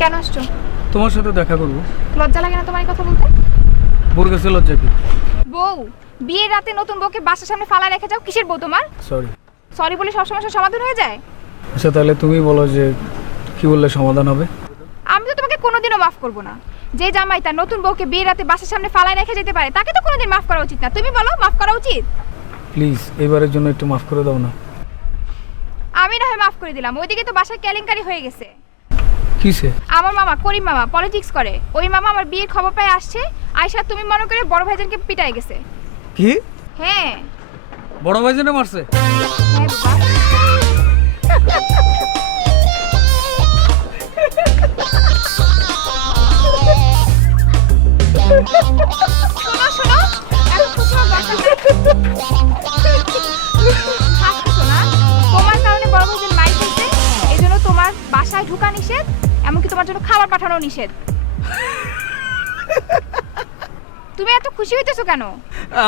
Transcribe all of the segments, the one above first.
কেন আসছো? তোমার সাথে দেখা করব। লজ্জা লাগে না তোমার এই কথা বলতে? বোর কাছে লজ্জা কি? বউ, বিয়ের রাতে নতুন বউকে বাসার সামনে ফালায় রেখে যাও, কিসের বউ তোমার? সরি। সরি বলে সব সমস্যার সমাধান হয়ে যায়? আচ্ছা তাহলে তুমি বলো যে কি বললে সমাধান হবে? আমি তো তোমাকে কোনোদিনও মাফ করব না। যে জামাই তার নতুন বউকে বিয়ের রাতে বাসার সামনে ফালায় রেখে যেতে পারে তাকে তো কোনোদিন মাফ করা উচিত না। তুমি বলো, মাফ করা উচিত? প্লিজ এবারের জন্য একটু মাফ করে দাও না। আমি না হয় মাফ করে দিলাম, ওইদিকে তো বাসায় কেলেঙ্কারি হয়ে গেছে। কিসে? আমার মামা করিম মামা পলিটিক্স করে, ওই মামা আমার বিয়ের খবর পেয়ে আসছে। আয়শা তুমি মনে করে বড় ভাইজানকে পিটাই গেছে। কি? হ্যাঁ বড় ভাইজানে মারছে? হ্যাঁ বাবা। শোনো শোনো, এখন খুশি হওয়ার দরকার নেই। হাসছো না? তোমার কারণে বড় ভাইজান মাইর খেয়েছে, এই জন্য তোমার বাসায় ঢোকা নিষেধ, এমনকি তোমার জন্য খাবার পাঠানো নিষেধ। তুমি এত খুশি হইতেছো কেন?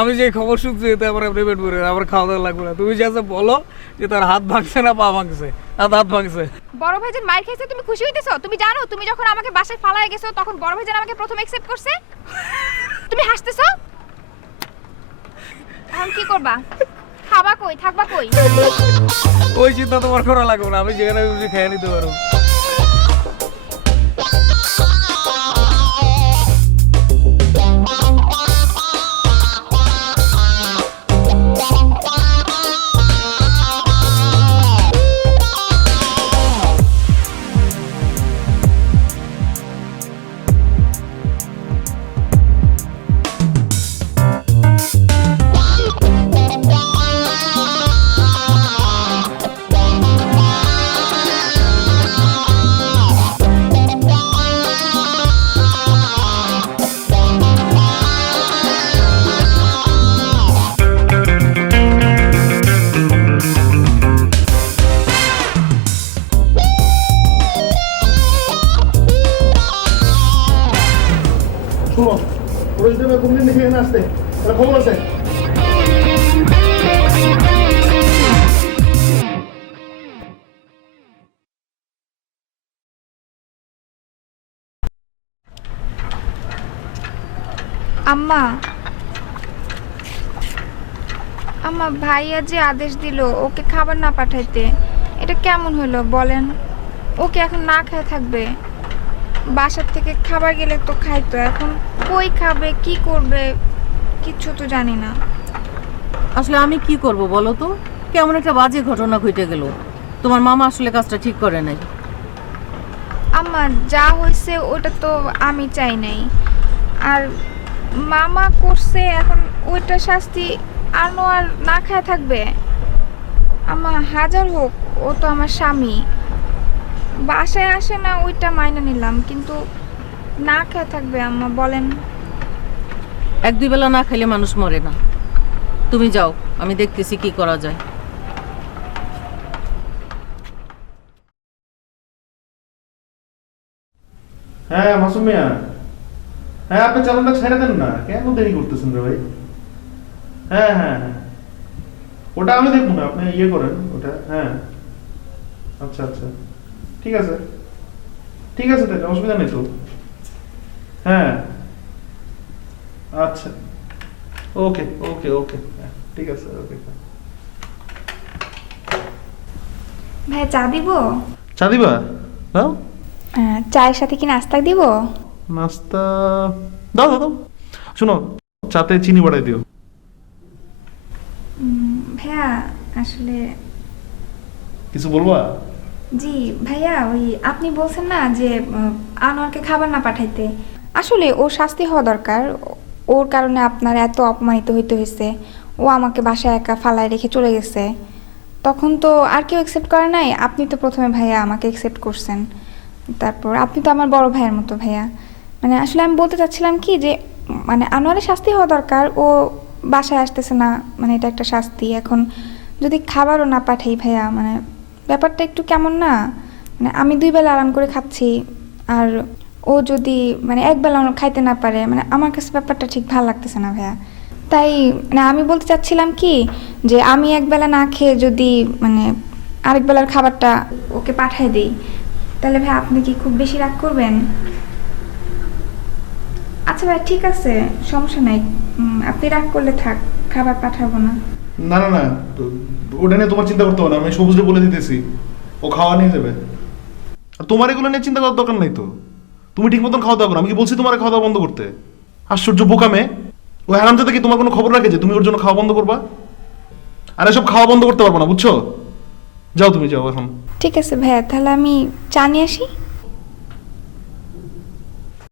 আমি যে খবর শুনছি এতে আমার পেমেন্ট করে আমার খাওয়া দাওয়া লাগবে না। তুমি যে বলো যে তার হাত ভাঙছে না পা ভাঙছে, হাত ভাঙছে। বড় ভাইজান মাইর খেয়েছে, তুমি খুশি হইতেছো? তুমি জানো তুমি যখন আমাকে বাসায় ফালায় গেছো তখন বড় ভাইজান আমাকে প্রথম অ্যাকসেপ্ট করছে। তুমি হাসতেছো? এখন কি করবা? খাবা কই, থাকবা কই? ওই চিন্তা তোমার করা লাগবে না, আমি যেখানে খুশি খেয়ে নিতে পারবো। শোনো, পুরো হিসেবে কোনদিন দেখে এখানে আসতে এটা খবর আছে। আম্মা, আম্মা ভাইয়া যে আদেশ দিল ওকে খাবার না পাঠাইতে, এটা কেমন হলো বলেন? ওকে এখন না খেয়ে থাকবে? বাসার থেকে খাবার গেলে তো খাইতো, এখন কই খাবে, কি করবে, কিচ্ছু তো জানি না। আসলে আমি কি করব বলো তো? কেমন একটা বাজে ঘটনা ঘটে গেল। তোমার মামা আসলে কাজটা ঠিক করে নাই। আম্মা যা হয়েছে ওটা তো আমি চাই নাই, আর মামা করছে, এখন ওইটা শাস্তি আনোয়ার না খায় থাকবে? আম্মা হাজার হোক ও তো আমার স্বামী, বাসায় আসে না ওইটা মাইনে নিলাম, কিন্তু না খেয়ে থাকবে আম্মা বলেন? এক দুই বেলা না খেলে মানুষ মরে না। তুমি যাও, আমি দেখতেছি কি করা যায়। হ্যাঁ মাসুম মিয়া, হ্যাঁ আপনি চালানটা ছেড়ে দেন না, কেন দেরি করতেছেন রে ভাই? হ্যাঁ হ্যাঁ হ্যাঁ, ওটা আমি দেখবো না, আপনি ইয়ে করেন ওটা। হ্যাঁ আচ্ছা আচ্ছা, ঠিক আছে ঠিক আছে, তাহলে অসুবিধা নেই তো। হ্যাঁ আচ্ছা, ওকে ওকে ওকে, ঠিক আছে ওকে। ভাই চা দিব? চা দিবা? দাও। চায়ের সাথে কি নাস্তা দিব? নাস্তা দাও দাও দাও। শোনো, চাতে চিনি বাড়াই দিও। ভাইয়া আসলে কিছু বলবা? জি ভাইয়া, ওই আপনি বলছেন না যে আনোয়ারকে খাবার না পাঠাইতে, আসলে ওর শাস্তি হওয়া দরকার। ওর কারণে আপনার এত অপমানিত হইতে হয়েছে, ও আমাকে বাসায় একা ফালায় রেখে চলে গেছে। তখন তো আর কেউ অ্যাকসেপ্ট করে নাই, আপনি তো প্রথমে ভাইয়া আমাকে অ্যাকসেপ্ট করছেন। তারপর আপনি তো আমার বড় ভাইয়ের মতো ভাইয়া। মানে আসলে আমি বলতে চাচ্ছিলাম কি যে মানে আনোয়ারের শাস্তি হওয়া দরকার, ও বাসায় আসতেছে না, মানে এটা একটা শাস্তি। এখন যদি খাবারও না পাঠাই ভাইয়া, মানে ব্যাপারটা একটু কেমন না? মানে আমি 2 বেলা আরাম করে খাচ্ছি, আর ও যদি মানে 1 বেলা খাইতে না পারে, মানে আমার কাছে ব্যাপারটা ঠিক ভালো লাগতেছে না ভাইয়া। তাই মানে আমি বলতে চাচ্ছিলাম কি যে আমি 1 বেলা না খেয়ে যদি মানে আরেক বেলার খাবারটা ওকে পাঠাই দিই, তাহলে ভাই আপনি কি খুব বেশি রাগ করবেন? আচ্ছা ভাই ঠিক আছে, সমস্যা নাই। আপনি রাগ করলে থাক, খাবার পাঠাবো না। না না না, ওটা নিয়ে তোমার চিন্তা করতে হবে না, আমি সবুজে বলে দিতেছি, ও খাওয়া নিয়ে যাবে। আর তোমার এগুলো নিয়ে চিন্তা করার দরকার নাই তো, তুমি ঠিক মতন খাওয়া দাওয়া করো। আমি কি বলছি তোমার খাওয়া দাওয়া বন্ধ করতে? আশ্চর্য বোকা মেয়ে। ও হারামজাদা কি তোমার কোনো খবর রাখে যে তুমি ওর জন্য খাওয়া বন্ধ করবা? আর এসব খাওয়া বন্ধ করতে পারবো না, বুঝছো? যাও তুমি যাও এখন। ঠিক আছে ভাইয়া, তাহলে আমি চা নিয়ে আসি।